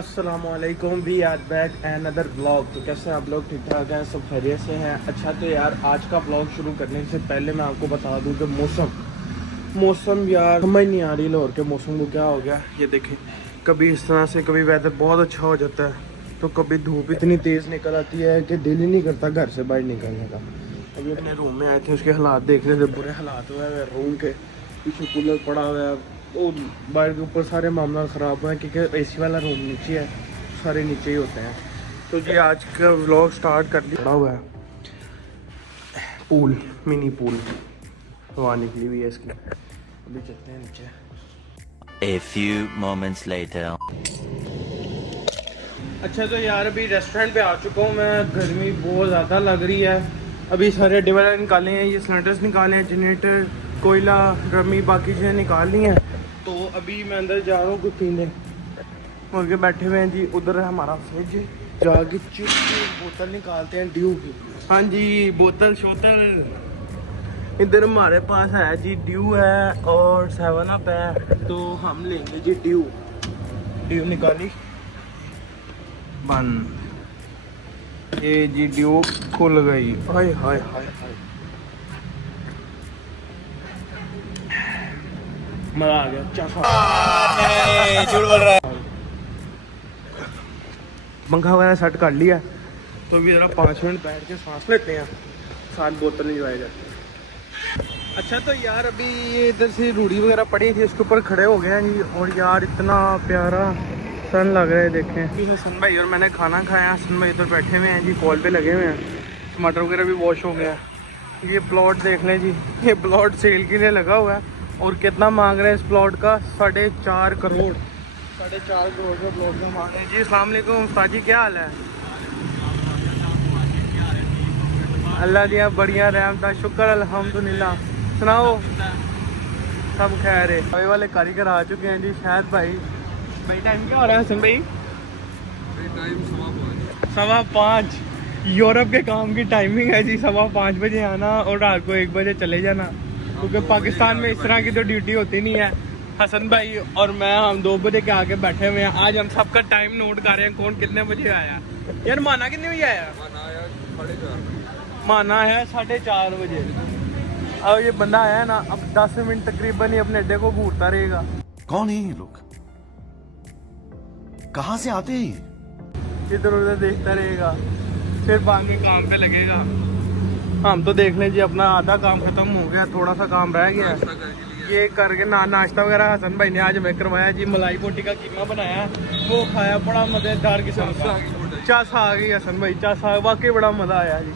अस्सलामुअलैकुम, we are back and other blog. तो कैसे हैं आप लोग? ठीक ठाक हैं, सब खैरियत से हैं। अच्छा तो यार आज का ब्लॉग शुरू करने से पहले मैं आपको बता दूं कि मौसम यार समझ नहीं आ रही लाहौर के मौसम को क्या हो गया। ये देखें, कभी इस तरह से कभी वेदर बहुत अच्छा हो जाता है तो कभी धूप इतनी तेज़ निकल आती है कि दिल ही नहीं करता घर से बाहर निकलने का। अभी अपने रूम में आए थे, उसके हालात देख रहे थे, बुरे हालात हुए हैं रूम के। पीछे कूलर पड़ा हुआ है, वो बाहर के ऊपर सारे मामला ख़राब हुए हैं क्योंकि एसी वाला रूम नीचे है, सारे नीचे ही होते हैं। तो जी आज का व्लॉग स्टार्ट कर दिया। हुआ है पूल, मिनी पूल हवा निकली हुई है इसकी। अभी चलते हैं नीचे। A few moments later. अच्छा तो यार अभी रेस्टोरेंट पे आ चुका हूँ मैं। गर्मी बहुत ज़्यादा लग रही है। अभी सारे डिवाइडर निकाले हैं, ये सिलेंडर्स निकाले हैं, जनरेटर, कोयला, रमी, बाकी चीज़ें निकालनी हैं। तो अभी मैं अंदर जा रहा हूँ कुछ पीने। मुर्गे बैठे हुए हैं जी, उधर है हमारा फ्रिज। जाके बोतल निकालते हैं ड्यू की। हाँ जी, बोतल शोतल इधर हमारे पास है जी। ड्यू है और 7 अप है, तो हम लेंगे जी ड्यू। ड्यू निकाली बंद, ये जी ड्यू खुल गई। हाय हाय हाय हाय, मजा आ गया। झूठ बोल रहा है। पंखा वगैरह सेट कर लिया, तो अभी ज़रा 5 मिनट बैठ के सांस लेते हैं, साथ बोतल इंजॉय करते हैं। अच्छा तो यार अभी ये इधर से रूढ़ी वगैरह पड़ी थी, इसके ऊपर खड़े हो गए हैं जी। और यार इतना प्यारा सन लग रहा है, देखें। हसन भाई और मैंने खाना खाया। हसन भाई इधर बैठे हुए हैं जी, कॉल पे लगे हुए हैं। टमाटर वगैरह भी वॉश हो गया। ये प्लॉट देख लें जी, ये प्लॉट सेल के लिए लगा हुआ है। और कितना मांग रहे हैं इस प्लॉट का? 4.5 करोड़। 4.5 करोड़ का प्लॉट का मांग रहे हैं जी। अस्सलाम वालेकुम उस्ताद जी, क्या हाल है? अल्लाह दिया बढ़िया, रहमत शुक्र अल्हम्दुलिल्लाह। सुनाओ, सब खैर है। अभी वाले कारीगर आ चुके हैं जी, शायद भाई। भाई टाइम क्या हो रहा है हसन भाई? टाइम 5:15। यूरोप के काम की टाइमिंग है जी, 5:15 बजे आना और रात को 1 बजे चले जाना, क्योंकि पाकिस्तान में इस तरह की तो ड्यूटी होती नहीं है। हसन भाई और मैं हम 2 बजे के आगे बैठे हुए हैं। आज हम सबका टाइम नोट कर रहे हैं, कौन कितने बजे आया। यार माना कितने बजे आया? माना है 4:30 बजे। अब ये बंदा आया ना, अब 10 मिनट तकरीबन ही अपने अड्डे को घूरता रहेगा। कौन है ये लोग? कहाँ से आते हैं? इधर उधर देखता रहेगा, फिर बाद में काम पे लगेगा। हम तो देख लें जी, अपना आधा काम खत्म हो गया, थोड़ा सा काम रह गया है। ये करके नाश्ता वगैरह हसन भाई ने आज हमें करवाया जी। मलाई बोटी का कीमा बनाया, वो खाया, बड़ा मजेदार किस्म का। चास आ गई हसन भाई, चास आ, वाकई बड़ा मजा आया जी।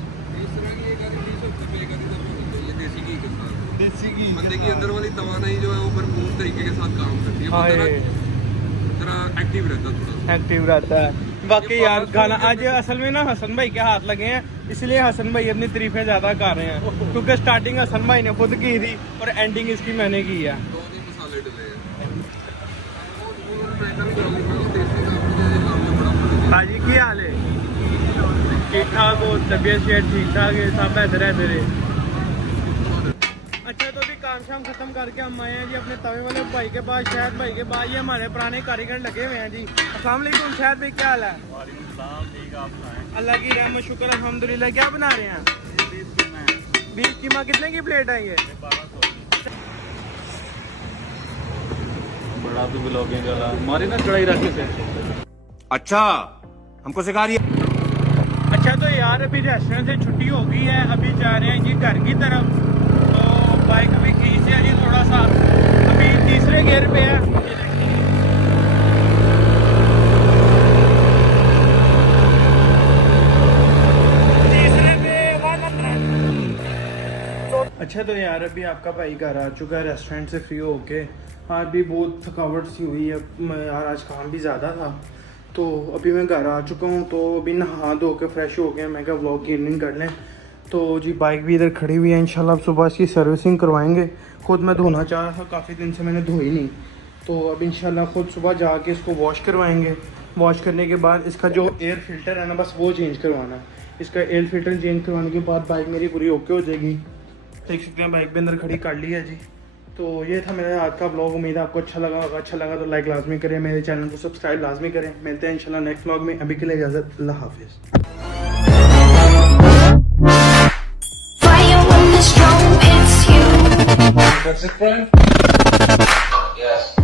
देसी घी बंदे की अंदर वाली तवानाई जो है वो भरपूर तरीके के साथ काम करती है। बंदा ना एक्टिव रहता है, थोड़ा एक्टिव रहता है। बाकी यार गाना आज असल में ना हसन भाई के हाथ लगे हैं, इसलिए हसन भाई अपनी तारीफें ज़्यादा कर रहे हैं, क्योंकि स्टार्टिंग हसन भाई ने खुद की थी और एंडिंग इसकी मैंने की है। बहुत ही मसाले डले हैं। हाँ जी, क्या हाल है? ठीक ठाक हो? तबीयत शेयर ठीक ठाक है? सब बेहतर है तेरे? अच्छा तो अभी काम शाम खत्म करके हम आए हैं जी अपने तवे वाले भाई के पास, शायद भाई के पास। ये हमारे पुराने कारीगर लगे हुए हैं जी। अस्सलाम वालेकुम शायद भाई, क्या हाल है? अल्लाह की रहमत शुक्र अल्हम्दुलिल्लाह। क्या बना रहे हैं? बीफ कीमा। कितने की प्लेट है ये? बड़ा तो ब्लॉगिंग वाला हमारी ना कढ़ाई रखे थे। अच्छा, हमको सिखा रही है। अच्छा तो यार अभी रेस्टोरेंट से छुट्टी हो गई है, अभी जा रहे हैं जी घर की तरफ। तो बाइक भी खींच है जी थोड़ा सा, अभी तीसरे गियर पे है। अच्छा तो यार अभी आपका भाई घर आ चुका है रेस्टोरेंट से फ्री होके। आज भी बहुत थकावट सी हुई है यार, आज काम भी ज़्यादा था। तो अभी मैं घर आ चुका हूँ, तो अभी नहा धो के फ्रेश हो गया। मैं क्या व्लॉग की एंडिंग कर लें। तो जी बाइक भी इधर खड़ी हुई है, इंशाल्लाह सुबह इसकी सर्विसिंग करवाएंगे। खुद मैं धोना चाह रहा था, काफ़ी दिन से मैंने धोई नहीं, तो अब इंशाल्लाह खुद सुबह जाके इसको वॉश करवाएंगे। वॉश करने के बाद इसका जो एयर फिल्टर है ना, बस वो चेंज करवाना है। इसका एयर फिल्टर चेंज करवाने के बाद बाइक मेरी पूरी ओके हो जाएगी। देख सकते हैं बाइक भी अंदर खड़ी कर ली है जी। तो ये था मेरा आज का ब्लॉग। उम्मीद है आपको अच्छा लगा होगा। अच्छा लगा तो लाइक लाजमी करें, मेरे चैनल को सब्सक्राइब लाजमी करें। मिलते हैं इंशाल्लाह नेक्स्ट ब्लॉग में। अभी के लिए इजाज़त, अल्लाह हाफिज़। Fire when the strong, it's you. That's it, friend? Yes.